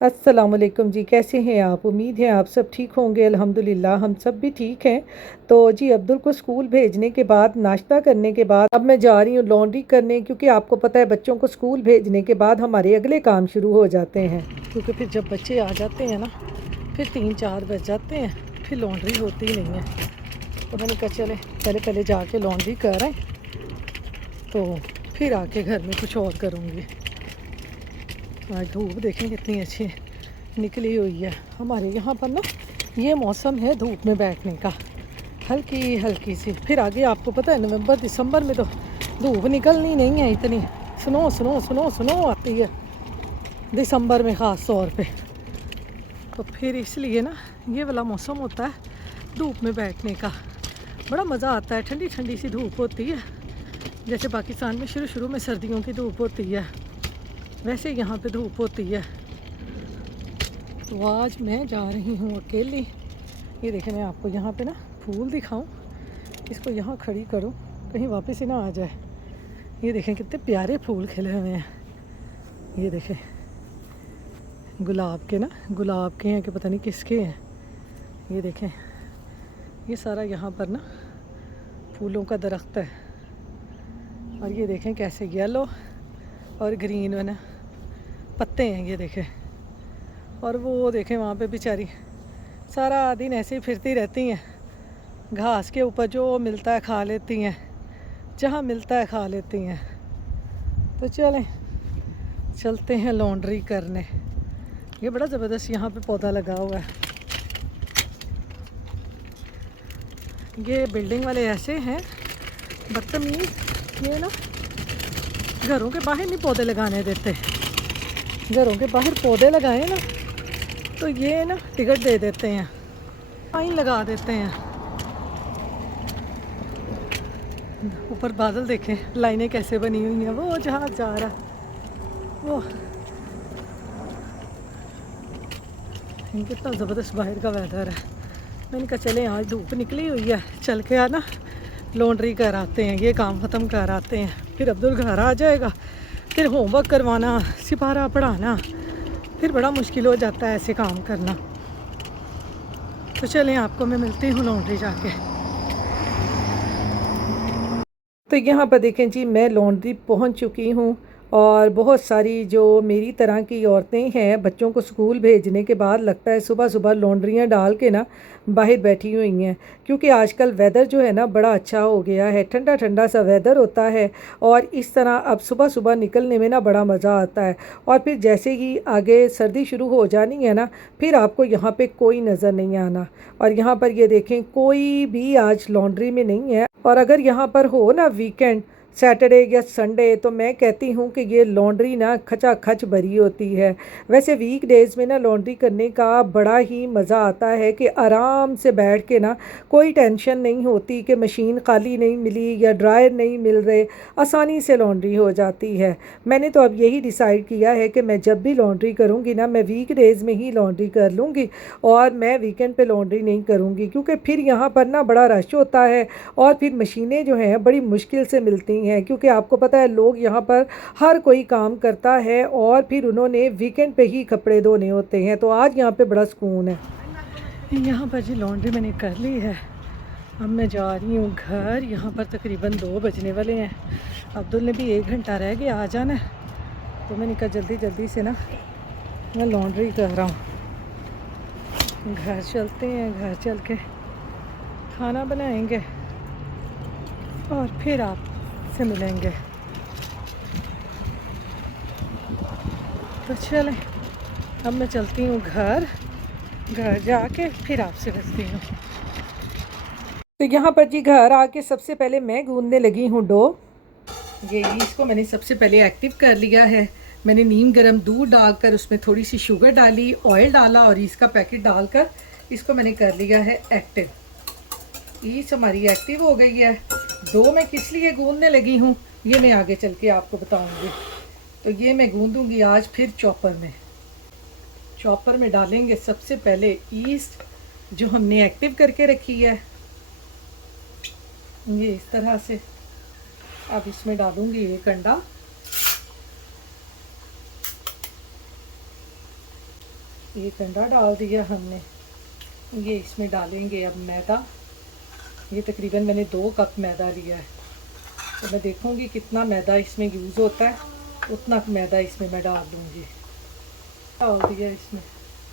अस्सलाम वालेकुम जी, कैसे हैं आप? उम्मीद है आप सब ठीक होंगे। अल्हम्दुलिल्लाह हम सब भी ठीक हैं। तो जी अब्दुल को स्कूल भेजने के बाद नाश्ता करने के बाद अब मैं जा रही हूँ लॉन्ड्री करने, क्योंकि आपको पता है बच्चों को स्कूल भेजने के बाद हमारे अगले काम शुरू हो जाते हैं। क्योंकि फिर जब बच्चे आ जाते हैं ना, फिर 3-4 बज जाते हैं, फिर लॉन्ड्री होती ही नहीं है। तो मैंने कहा चले पहले पहले जाके लॉन्ड्री कर आए, तो फिर आके घर में कुछ और करूँगी। आज धूप देखें कितनी अच्छी निकली हुई है। हमारे यहाँ पर ना ये मौसम है धूप में बैठने का, हल्की हल्की सी। फिर आगे आपको पता है नवंबर दिसंबर में तो धूप निकलनी नहीं है इतनी। स्नो स्नो स्नो स्नो आती है दिसंबर में ख़ास तौर पे। तो फिर इसलिए ना ये वाला मौसम होता है धूप में बैठने का, बड़ा मज़ा आता है। ठंडी ठंडी सी धूप होती है, जैसे पाकिस्तान में शुरू शुरू में सर्दियों की धूप होती है वैसे यहाँ पे धूप होती है। तो आज मैं जा रही हूँ अकेली। ये देखें, मैं आपको यहाँ पे ना फूल दिखाऊं, इसको यहाँ खड़ी करूँ कहीं वापस ही ना आ जाए। ये देखें कितने प्यारे फूल खिले हुए हैं। ये देखें गुलाब के ना, गुलाब के हैं कि पता नहीं किसके हैं। ये देखें ये सारा यहाँ पर ना फूलों का दरख्त है। और ये देखें कैसे येलो और ग्रीन है ना पत्ते हैं, ये देखें। और वो देखें वहाँ पे बेचारी सारा दिन ऐसे ही फिरती रहती हैं, घास के ऊपर जो मिलता है खा लेती हैं, जहाँ मिलता है खा लेती हैं। तो चलें चलते हैं लॉन्ड्री करने। ये बड़ा ज़बरदस्त यहाँ पे पौधा लगा हुआ है। ये बिल्डिंग वाले ऐसे हैं बदतमीज़, ये ना घरों के बाहर नहीं पौधे लगाने देते। घरों के बाहर पौधे लगाए ना तो ये ना टिकट दे देते हैं, फाइन लगा देते हैं। ऊपर बादल देखें, लाइनें कैसे बनी हुई हैं। वो जहाज़ जा रहा है वो, कितना ज़बरदस्त बाहर का वेदर है। मैंने कहा चले आज धूप निकली हुई है, चल के आना लॉन्ड्री कर आते हैं, ये काम ख़त्म कर आते हैं। फिर अब्दुल घर आ जाएगा, फिर होमवर्क करवाना, सिपारा पढ़ाना, फिर बड़ा मुश्किल हो जाता है ऐसे काम करना। तो चलें आपको मैं मिलती हूँ लॉन्ड्री जाके। तो यहाँ पर देखें जी, मैं लॉन्ड्री पहुँच चुकी हूँ। और बहुत सारी जो मेरी तरह की औरतें हैं, बच्चों को स्कूल भेजने के बाद लगता है सुबह सुबह लॉन्ड्रियाँ डाल के ना बाहर बैठी हुई हैं। क्योंकि आजकल वेदर जो है ना बड़ा अच्छा हो गया है, ठंडा ठंडा सा वेदर होता है। और इस तरह अब सुबह सुबह निकलने में ना बड़ा मज़ा आता है। और फिर जैसे ही आगे सर्दी शुरू हो जानी है ना, फिर आपको यहाँ पे कोई नज़र नहीं आना। और यहाँ पर ये देखें कोई भी आज लॉन्ड्री में नहीं है। और अगर यहाँ पर हो ना वीकेंड, सैटरडे या संडे, तो मैं कहती हूँ कि ये लॉन्ड्री ना खचाखच भरी होती है। वैसे वीक डेज़ में ना लॉन्ड्री करने का बड़ा ही मज़ा आता है कि आराम से बैठ के ना कोई टेंशन नहीं होती कि मशीन खाली नहीं मिली या ड्रायर नहीं मिल रहे, आसानी से लॉन्ड्री हो जाती है। मैंने तो अब यही डिसाइड किया है कि मैं जब भी लॉन्ड्री करूँगी ना, मैं वीक डेज़ में ही लॉन्ड्री कर लूँगी और मैं वीकेंड पे लॉन्ड्री नहीं करूँगी। क्योंकि फिर यहाँ पर ना बड़ा रश होता है और फिर मशीनें जो हैं बड़ी मुश्किल से मिलती हैं। क्योंकि आपको पता है लोग यहाँ पर हर कोई काम करता है और फिर उन्होंने वीकेंड पे ही कपड़े धोने होते हैं। तो आज यहाँ पे बड़ा सुकून है। यहाँ पर जी लॉन्ड्री मैंने कर ली है, अब मैं जा रही हूँ घर। यहाँ पर तकरीबन 2 बजने वाले हैं। अब्दुल ने भी 1 घंटा रह गया आ जाना है, तो मैंने कहा जल्दी जल्दी से ना मैं लॉन्ड्री कर रहा हूँ। घर चलते हैं, घर चल के खाना बनाएंगे और फिर आपसे मिलेंगे। तो चलें अब मैं चलती हूँ घर, घर जाके फिर आपसे मिलती हूँ। तो यहाँ पर जी घर आके सबसे पहले मैं गूंदने लगी हूँ डो। ये इसको मैंने सबसे पहले एक्टिव कर लिया है। मैंने नीम गर्म दूध डालकर उसमें थोड़ी सी शुगर डाली, ऑयल डाला और इसका पैकेट डालकर इसको मैंने कर लिया है एक्टिव। ईस्ट हमारी एक्टिव हो गई है। डो मैं किस लिए गूंदने लगी हूँ ये मैं आगे चल के आपको बताऊँगी। तो ये मैं गूंदूँगी आज फिर चॉपर में। चॉपर में डालेंगे सबसे पहले ईस्ट जो हमने एक्टिव करके रखी है, ये इस तरह से। अब इसमें डालूँगी 1 अंडा ये अंडा डाल दिया हमने। ये इसमें डालेंगे अब मैदा। ये तकरीबन मैंने 2 कप मैदा लिया है, तो मैं देखूंगी कितना मैदा इसमें यूज़ होता है, उतना मैदा इसमें मैं डाल दूंगी। डाल दिया इसमें,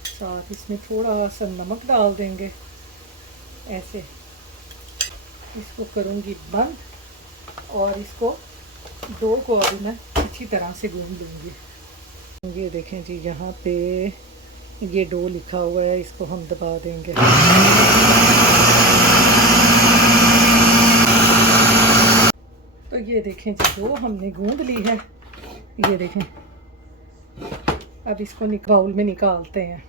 साथ इसमें थोड़ा सा नमक डाल देंगे। ऐसे इसको करूंगी बंद और इसको डो को अभी मैं अच्छी तरह से गूंद लूँगी। ये देखें जी, यहाँ पे ये डो लिखा हुआ है, इसको हम दबा देंगे। तो ये देखें जी, डो हमने गूंद ली है। ये देखें, अब इसको बाउल में निकालते हैं।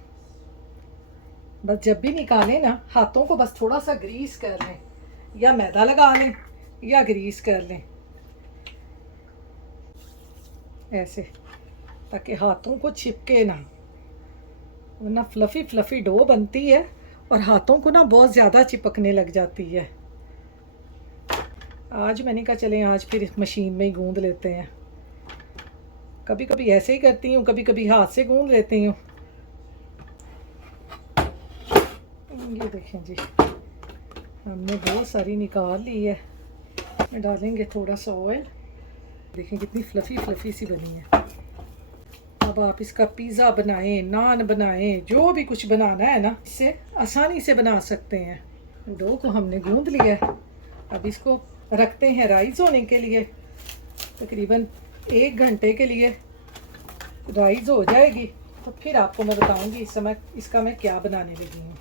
बस जब भी निकालें ना, हाथों को बस थोड़ा सा ग्रीस कर लें, या मैदा लगा लें या ग्रीस कर लें ऐसे, ताकि हाथों को चिपके ना, वरना फ्लफ़ी फ्लफ़ी डो बनती है और हाथों को ना बहुत ज़्यादा चिपकने लग जाती है। आज मैंने कहा चलें आज फिर मशीन में ही गूंद लेते हैं। कभी कभी ऐसे ही करती हूँ, कभी कभी हाथ से गूंद लेती हूँ। ये देखें जी, हमने बहुत सारी निकाल ली है। डालेंगे थोड़ा सा ऑयल। देखें कितनी फ्लफ़ी फ्लफ़ी सी बनी है। अब आप इसका पिज़्ज़ा बनाएं, नान बनाएं, जो भी कुछ बनाना है ना, इससे आसानी से बना सकते हैं। डो को हमने गूंद लिया है, अब इसको रखते हैं राइज़ होने के लिए। तकरीबन 1 घंटे के लिए राइज़ हो जाएगी, तो फिर आपको मैं बताऊंगी इस समय इसका मैं क्या बनाने लगी हूँ।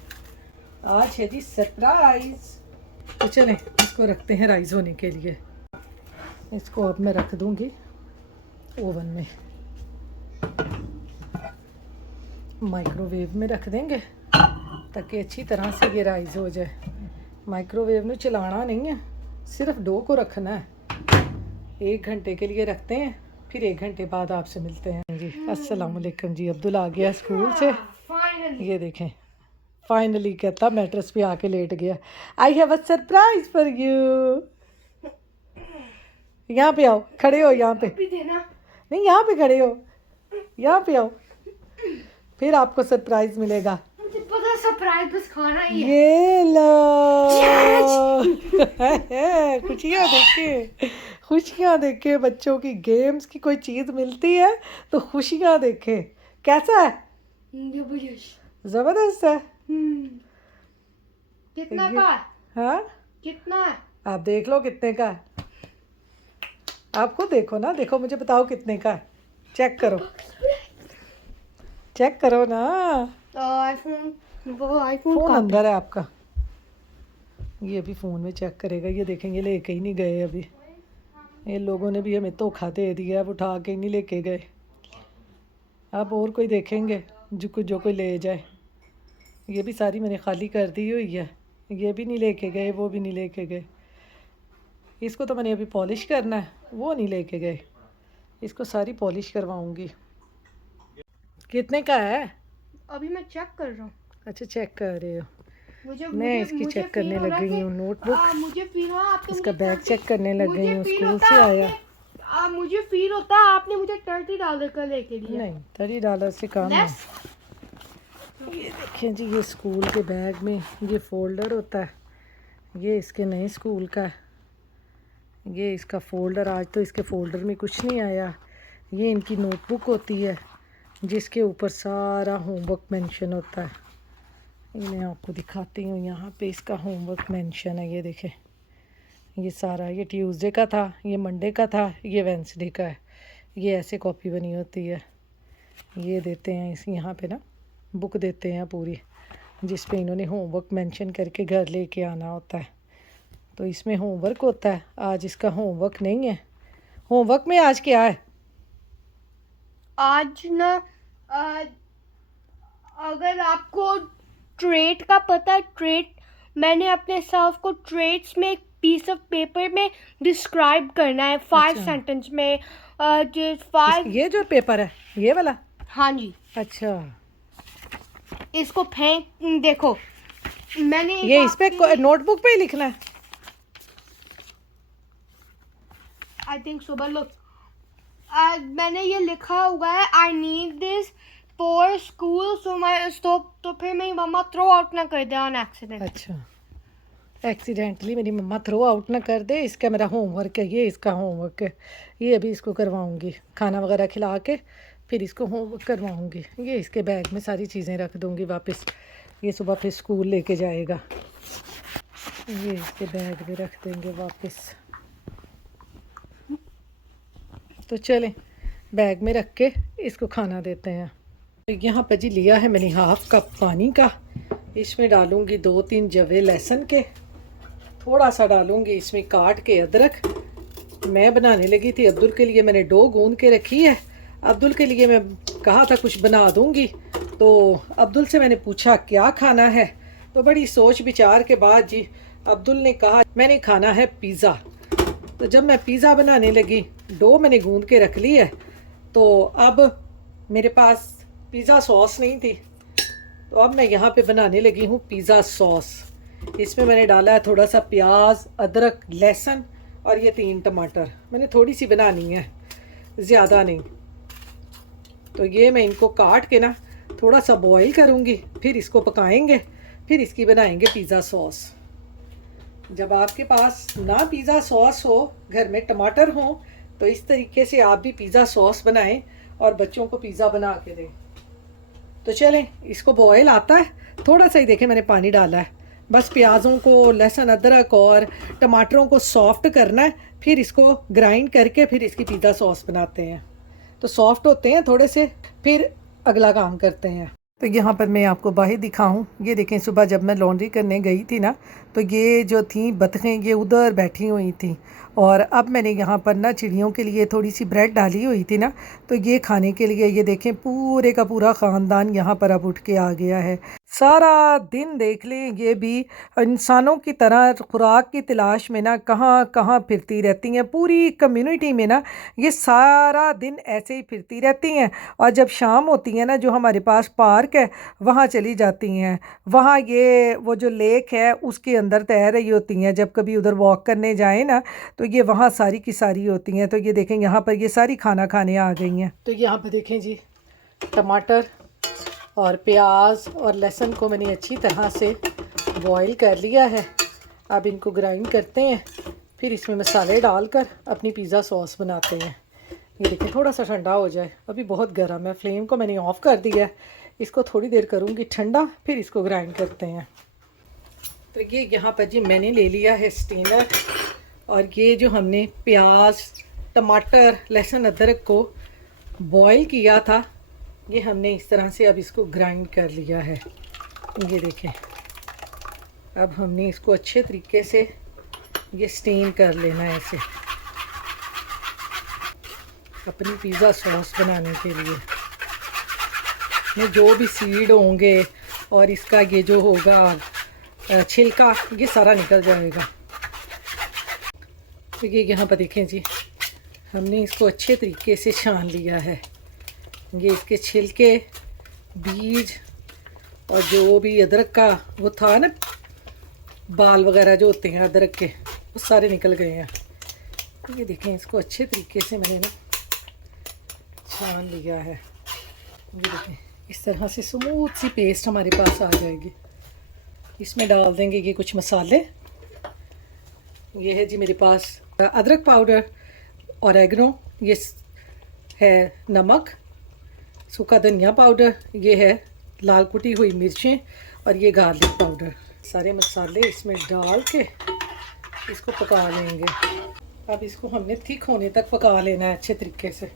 आज है जी सरप्राइज़। तो चलें इसको रखते हैं राइज़ होने के लिए। इसको अब मैं रख दूंगी ओवन में, माइक्रोवेव में रख देंगे ताकि अच्छी तरह से ये राइज़ हो जाए। माइक्रोवेव में चलाना नहीं है, सिर्फ डो को रखना है। 1 घंटे के लिए रखते हैं, फिर 1 घंटे बाद आपसे मिलते हैं जी। अस्सलाम वालेकुम जी। अब्दुल आ गया स्कूल से। ये देखें, फाइनली कहता मैट्रेस पे आके लेट गया। I have a surprise for you. यहाँ पे आओ, खड़े हो यहाँ पे। नहीं, यहाँ पे खड़े हो, यहाँ पे आओ, फिर आपको सरप्राइज मिलेगा। मुझे पता सरप्राइज बस खाना ही है। ये लो। खुशियाँ देखे, खुशियाँ देखे, बच्चों की गेम्स की कोई चीज़ मिलती है तो खुशियाँ देखे। कैसा है? जबरदस्त है। कितना का है? हाँ, कितना है? आप देख लो कितने का है। आप खुद देखो ना, देखो मुझे बताओ कितने का है। चेक करो, चेक करो ना। आईफोन, वो आईफोन फ़ोन का अंदर है आपका। ये अभी फ़ोन में चेक करेगा। ये देखेंगे, लेके ही नहीं गए अभी। ये लोगों ने भी हमें धोखा दे दिया, अब उठा के नहीं लेके गए। अब और कोई देखेंगे जो कोई ले जाए। ये भी सारी मैंने खाली कर दी हुई है। ये भी नहीं लेके गए, वो भी नहीं लेके गए। इसको तो मैंने अभी पॉलिश करना है, वो नहीं लेके गए। इसको सारी पॉलिश करवाऊंगी। कितने का है? अभी मैं चेक कर रहा हूँ। अच्छा, चेक कर रहे हो। मुझे मैं इसकी चेक करने लग गई हूँ नोटबुक। मुझे फील हो आप इसका बैग चेक करने लग गई हूँ, स्कूल से आया। मुझे फील होता है आपने मुझे $30 का लेके दिया। नहीं, $30 से कम है। ये देखें जी, ये स्कूल के बैग में ये फोल्डर होता है। ये इसके नए स्कूल का है। ये इसका फोल्डर, आज तो इसके फोल्डर में कुछ नहीं आया। ये इनकी नोटबुक होती है जिसके ऊपर सारा होमवर्क मेंशन होता है। ये मैं आपको दिखाती हूँ, यहाँ पे इसका होमवर्क मेंशन है। ये देखें, ये सारा, ये ट्यूसडे का था, ये मंडे का था, ये वेंसडे का है। ये ऐसे कॉपी बनी होती है। ये देते हैं इस यहाँ पे ना, बुक देते हैं पूरी, जिस पे इन्होंने होमवर्क मेंशन करके घर लेके आना होता है। तो इसमें होमवर्क होता है। आज इसका होमवर्क नहीं है। होमवर्क में आज क्या है? आज ना अगर आपको ट्रेट का पता है, ट्रेट मैंने अपने सेल्फ को ट्रेट्स में एक पीस ऑफ पेपर में डिस्क्राइब करना है 5 सेंटेंस में। जो 5, ये जो पेपर है ये वाला? हाँ जी। अच्छा, इसको फेंक, देखो मैंने ये इस पे नोटबुक पे ही लिखना है। आई थिंक सुबह लोग मैंने ये लिखा हुआ है, I need this for school, तो फिर मेरी मम्मा थ्रो आउट ना कर दे ऑन एक्सीडेंट। अच्छा, एक्सीडेंटली मेरी मम्मा थ्रो आउट ना कर दे, इसका मेरा होमवर्क है, ये इसका होमवर्क है, ये अभी इसको करवाऊंगी, खाना वगैरह खिला के फिर इसको होमवर्क करवाऊंगी। ये इसके बैग में सारी चीज़ें रख दूंगी वापस, ये सुबह फिर स्कूल लेके जाएगा। ये इसके बैग में रख देंगे वापस। तो चलें बैग में रख के इसको खाना देते हैं। तो यहाँ पर जी लिया है मैंने हाफ कप पानी का, इसमें डालूंगी 2-3 जवे लहसुन के, थोड़ा सा डालूंगी इसमें काट के अदरक। मैं बनाने लगी थी अब्दुल के लिए, मैंने डो गूंद के रखी है। अब्दुल के लिए मैं कहा था कुछ बना दूंगी, तो अब्दुल से मैंने पूछा क्या खाना है, तो बड़ी सोच विचार के बाद जी अब्दुल ने कहा मैंने खाना है पिज़्ज़ा। तो जब मैं पिज़्ज़ा बनाने लगी, डो मैंने गूंद के रख ली है, तो अब मेरे पास पिज़्ज़ा सॉस नहीं थी, तो अब मैं यहाँ पे बनाने लगी हूँ पिज़्ज़ा सॉस। इसमें मैंने डाला है थोड़ा सा प्याज, अदरक, लहसुन और ये 3 टमाटर। मैंने थोड़ी सी बनानी है, ज़्यादा नहीं। तो ये मैं इनको काट के ना थोड़ा सा बॉईल करूँगी, फिर इसको पकाएंगे, फिर इसकी बनाएंगे पिज़्ज़ा सॉस। जब आपके पास ना पिज़्ज़ा सॉस हो, घर में टमाटर हो, तो इस तरीके से आप भी पिज़्ज़ा सॉस बनाएं और बच्चों को पिज़्ज़ा बना के दें। तो चलें, इसको बॉयल आता है, थोड़ा सा ही देखें मैंने पानी डाला है, बस प्याज़ों को, लहसुन, अदरक और टमाटरों को सॉफ़्ट करना है, फिर इसको ग्राइंड करके फिर इसकी पिज़्ज़ा सॉस बनाते हैं। तो सॉफ़्ट होते हैं थोड़े से, फिर अगला काम करते हैं। तो यहाँ पर मैं आपको बाहर दिखाऊं, ये देखें सुबह जब मैं लॉन्ड्री करने गई थी ना, तो ये जो थी बतखें ये उधर बैठी हुई थी, और अब मैंने यहाँ पर ना चिड़ियों के लिए थोड़ी सी ब्रेड डाली हुई थी ना, तो ये खाने के लिए ये देखें पूरे का पूरा ख़ानदान यहाँ पर अब उठ के आ गया है। सारा दिन देख लें ये भी इंसानों की तरह खुराक की तलाश में ना कहाँ कहाँ फिरती रहती हैं। पूरी कम्युनिटी में ना ये सारा दिन ऐसे ही फिरती रहती हैं, और जब शाम होती है ना, जो हमारे पास पार्क है वहाँ चली जाती हैं। वहाँ ये वो जो लेक है उसके अंदर तैर रही होती हैं। जब कभी उधर वॉक करने जाएं ना, तो ये वहाँ सारी की सारी होती हैं। तो ये देखें यहाँ पर ये सारी खाना खाने आ गई हैं। तो यहाँ पर देखें जी, टमाटर और प्याज और लहसुन को मैंने अच्छी तरह से बॉईल कर लिया है। अब इनको ग्राइंड करते हैं, फिर इसमें मसाले डालकर अपनी पिज़्ज़ा सॉस बनाते हैं। ये देखें थोड़ा सा ठंडा हो जाए, अभी बहुत गर्म है, फ्लेम को मैंने ऑफ़ कर दिया है। इसको थोड़ी देर करूँगी ठंडा, फिर इसको ग्राइंड करते हैं। तो ये यहाँ पर जी मैंने ले लिया है स्टेनर, और ये जो हमने प्याज, टमाटर, लहसुन, अदरक को बॉईल किया था, ये हमने इस तरह से अब इसको ग्राइंड कर लिया है। ये देखें, अब हमने इसको अच्छे तरीके से ये स्टेन कर लेना है ऐसे अपनी पिज़्ज़ा सॉस बनाने के लिए। में जो भी सीड होंगे और इसका ये जो होगा छिलका, ये सारा निकल जाएगा। तो ये यहाँ पर देखें जी, हमने इसको अच्छे तरीके से छान लिया है। ये इसके छिलके, बीज और जो भी अदरक का वो था ना, बाल वगैरह जो होते हैं अदरक के, वो सारे निकल गए हैं। ये देखें, इसको अच्छे तरीके से मैंने ना छान लिया है। ये देखें, इस तरह से स्मूथ सी पेस्ट हमारे पास आ जाएगी। इसमें डाल देंगे ये कुछ मसाले। ये है जी मेरे पास अदरक पाउडर, ऑरेगनो, ये है नमक, सूखा धनिया पाउडर, ये है लाल कुटी हुई मिर्चें, और ये गार्लिक पाउडर। सारे मसाले इसमें डाल के इसको पका लेंगे। अब इसको हमने थिक होने तक पका लेना है अच्छे तरीके से।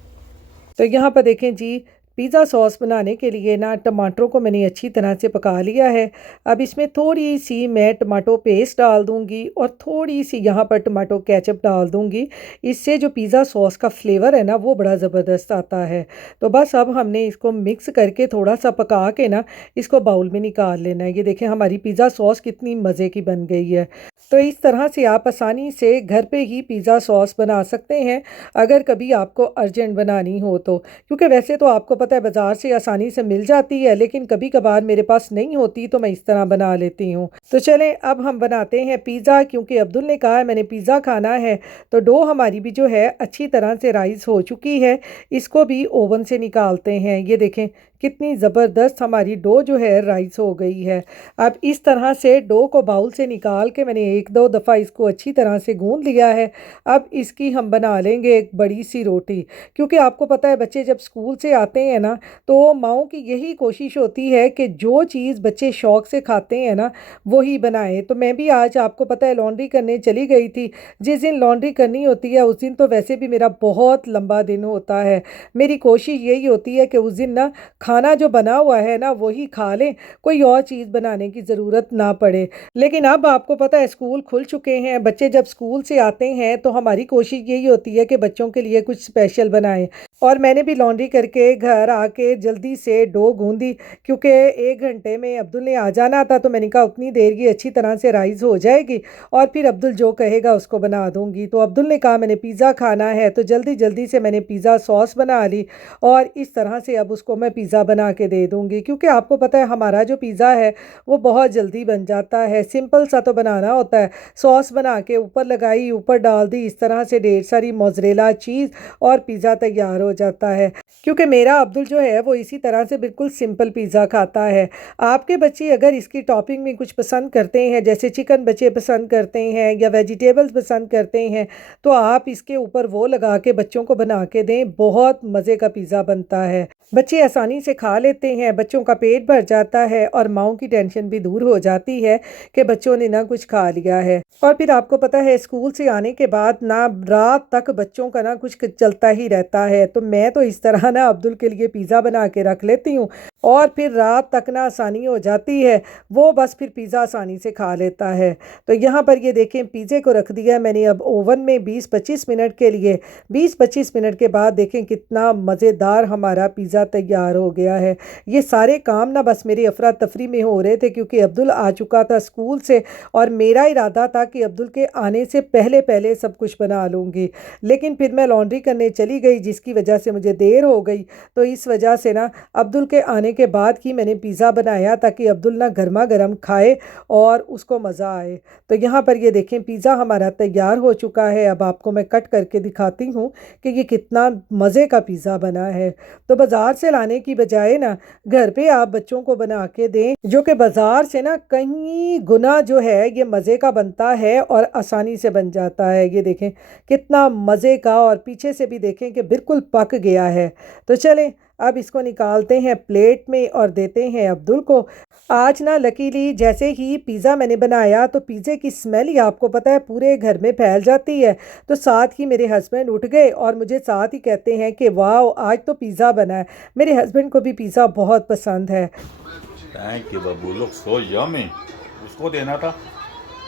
तो यहाँ पर देखें जी, पिज़्ज़ा सॉस बनाने के लिए ना टमाटरों को मैंने अच्छी तरह से पका लिया है। अब इसमें थोड़ी सी मैं टमाटो पेस्ट डाल दूँगी और थोड़ी सी यहाँ पर टमाटो केचप डाल दूँगी। इससे जो पिज़्ज़ा सॉस का फ्लेवर है ना, वो बड़ा ज़बरदस्त आता है। तो बस अब हमने इसको मिक्स करके थोड़ा सा पका के ना इसको बाउल में निकाल लेना है। ये देखें हमारी पिज़्ज़ा सॉस कितनी मज़े की बन गई है। तो इस तरह से आप आसानी से घर पे ही पिज़्ज़ा सॉस बना सकते हैं अगर कभी आपको अर्जेंट बनानी हो तो। क्योंकि वैसे तो आपको पता है बाज़ार से आसानी से मिल जाती है, लेकिन कभी कभार मेरे पास नहीं होती तो मैं इस तरह बना लेती हूँ। तो चलें अब हम बनाते हैं पिज़्ज़ा। क्योंकि अब्दुल ने कहा है मैंने पिज़्ज़ा खाना है, तो डो हमारी भी जो है अच्छी तरह से राइस हो चुकी है। इसको भी ओवन से निकालते हैं। ये देखें कितनी ज़बरदस्त हमारी डो जो है राइस हो गई है। अब इस तरह से डो को बाउल से निकाल के मैंने एक दो दफ़ा इसको अच्छी तरह से गूंद लिया है। अब इसकी हम बना लेंगे एक बड़ी सी रोटी, क्योंकि आपको पता है बच्चे जब स्कूल से आते हैं ना, तो माँओं की यही कोशिश होती है कि जो चीज़ बच्चे शौक़ से खाते हैं ना वही बनाएं। तो मैं भी आज आपको पता है लॉन्ड्री करने चली गई थी। जिस दिन लॉन्ड्री करनी होती है उस दिन तो वैसे भी मेरा बहुत लंबा दिन होता है। मेरी कोशिश यही होती है कि उस दिन ना खाना जो बना हुआ है ना वही खा लें, कोई और चीज़ बनाने की ज़रूरत ना पड़े। लेकिन अब आपको पता है स्कूल खुल चुके हैं, बच्चे जब स्कूल से आते हैं तो हमारी कोशिश यही होती है कि बच्चों के लिए कुछ स्पेशल बनाएं। और मैंने भी लॉन्ड्री करके घर आके जल्दी से डो गूंदी, क्योंकि 1 घंटे में अब्दुल ने आ जाना था। तो मैंने कहा उतनी देर की अच्छी तरह से राइस हो जाएगी और फिर अब्दुल जो कहेगा उसको बना दूंगी। तो अब्दुल ने कहा मैंने पिज़्ज़ा खाना है, तो जल्दी जल्दी से मैंने पिज़्ज़ा सॉस बना ली और इस तरह से अब उसको मैं पिज़्ज़ा बना के दे दूंगी। क्योंकि आपको पता है हमारा जो पिज़्ज़ा है वो बहुत जल्दी बन जाता है, सिंपल सा तो बनाना होता है। सॉस बना के ऊपर लगाई, ऊपर डाल दी इस तरह से ढेर सारी मोज़रेला चीज़ और पिज़्ज़ा तैयार हो जाता है। क्योंकि मेरा अब्दुल जो है वो इसी तरह से बिल्कुल सिंपल पिज़्ज़ा खाता है। आपके बच्चे अगर इसकी टॉपिंग में कुछ पसंद करते हैं, जैसे चिकन बच्चे पसंद करते हैं या वेजिटेबल्स पसंद करते हैं, तो आप इसके ऊपर वो लगा के बच्चों को बना के दें, बहुत मज़े का पिज़्ज़ा बनता है। बच्चे आसानी से खा लेते हैं, बच्चों का पेट भर जाता है और माँओं की टेंशन भी दूर हो जाती है कि बच्चों ने ना कुछ खा लिया है। और फिर आपको पता है स्कूल से आने के बाद ना रात तक बच्चों का ना कुछ चलता ही रहता है। तो मैं तो इस तरह ना अब्दुल के लिए पिज़्ज़ा बना के रख लेती हूँ और फिर रात तक ना आसानी हो जाती है, वो बस फिर पिज़्ज़ा आसानी से खा लेता है। तो यहाँ पर ये देखें पिज़्ज़े को रख दिया मैंने अब ओवन में 20-25 मिनट के लिए। 20-25 मिनट के बाद देखें कितना मज़ेदार हमारा पिज़्ज़ा तैयार हो गया है। ये सारे काम ना बस मेरी अफरा तफरी में हो रहे थे, क्योंकि अब्दुल आ चुका था स्कूल से और मेरा इरादा था कि अब्दुल के आने से पहले पहले सब कुछ बना लूँगी। लेकिन फिर मैं लॉन्ड्री करने चली गई, जिसकी वजह से मुझे देर हो गई। तो इस वजह से ना अब्दुल के आने के बाद ही मैंने पिज़्ज़ा बनाया, ताकि अब्दुल ना गर्मा गर्म खाए और उसको मज़ा आए। तो यहाँ पर ये देखें पिज़्ज़ा हमारा तैयार हो चुका है। अब आपको मैं कट करके दिखाती हूँ कि ये कितना मज़े का पिज़्ज़ा बना है। तो बाज़ार से लाने की बजाय ना घर पे आप बच्चों को बना के दें, जो कि बाज़ार से ना कहीं गुना जो है ये मज़े का बनता है और आसानी से बन जाता है। ये देखें कितना मज़े का, और पीछे से भी देखें कि बिल्कुल पक गया है। तो चलें अब इसको निकालते हैं प्लेट में और देते हैं अब्दुल को। आज ना लकीली जैसे ही पिज़्ज़ा मैंने बनाया तो पिज़्ज़े की स्मेल ही आपको पता है पूरे घर में फैल जाती है। तो साथ ही मेरे हस्बैंड उठ गए और मुझे साथ ही कहते हैं कि वाह आज तो पिज़्ज़ा बना है। मेरे हस्बैंड को भी पिज़्ज़ा बहुत पसंद है। Thank you Babbu, look so yummy. उसको देना था,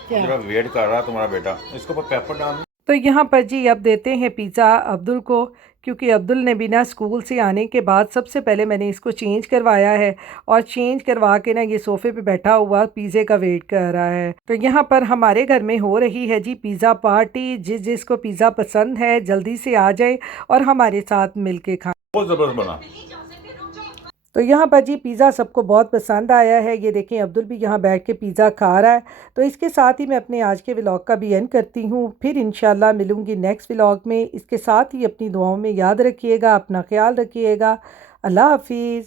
क्या? जरा वेट कर रहा तुम्हारा बेटा। इसके ऊपर पेपर डाल। तो यहाँ पर जी अब देते हैं पिज़्ज़ा अब्दुल को, क्योंकि अब्दुल ने भी ना स्कूल से आने के बाद सबसे पहले मैंने इसको चेंज करवाया है और चेंज करवा के ना ये सोफ़े पे बैठा हुआ पिज़्ज़े का वेट कर रहा है। तो यहाँ पर हमारे घर में हो रही है जी पिज़्ज़ा पार्टी। जिसको पिज़्ज़ा पसंद है जल्दी से आ जाए और हमारे साथ मिल के खाएं। बहुत ज़बरदस्त बना। तो यहाँ पर जी पिज़्ज़ा सबको बहुत पसंद आया है। ये देखें अब्दुल भी यहाँ बैठ के पिज़्ज़ा खा रहा है। तो इसके साथ ही मैं अपने आज के व्लॉग का भी एंड करती हूँ। फिर इंशाल्लाह मिलूँगी नेक्स्ट व्लॉग में। इसके साथ ही अपनी दुआओं में याद रखिएगा, अपना ख्याल रखिएगा। अल्लाह हाफिज़।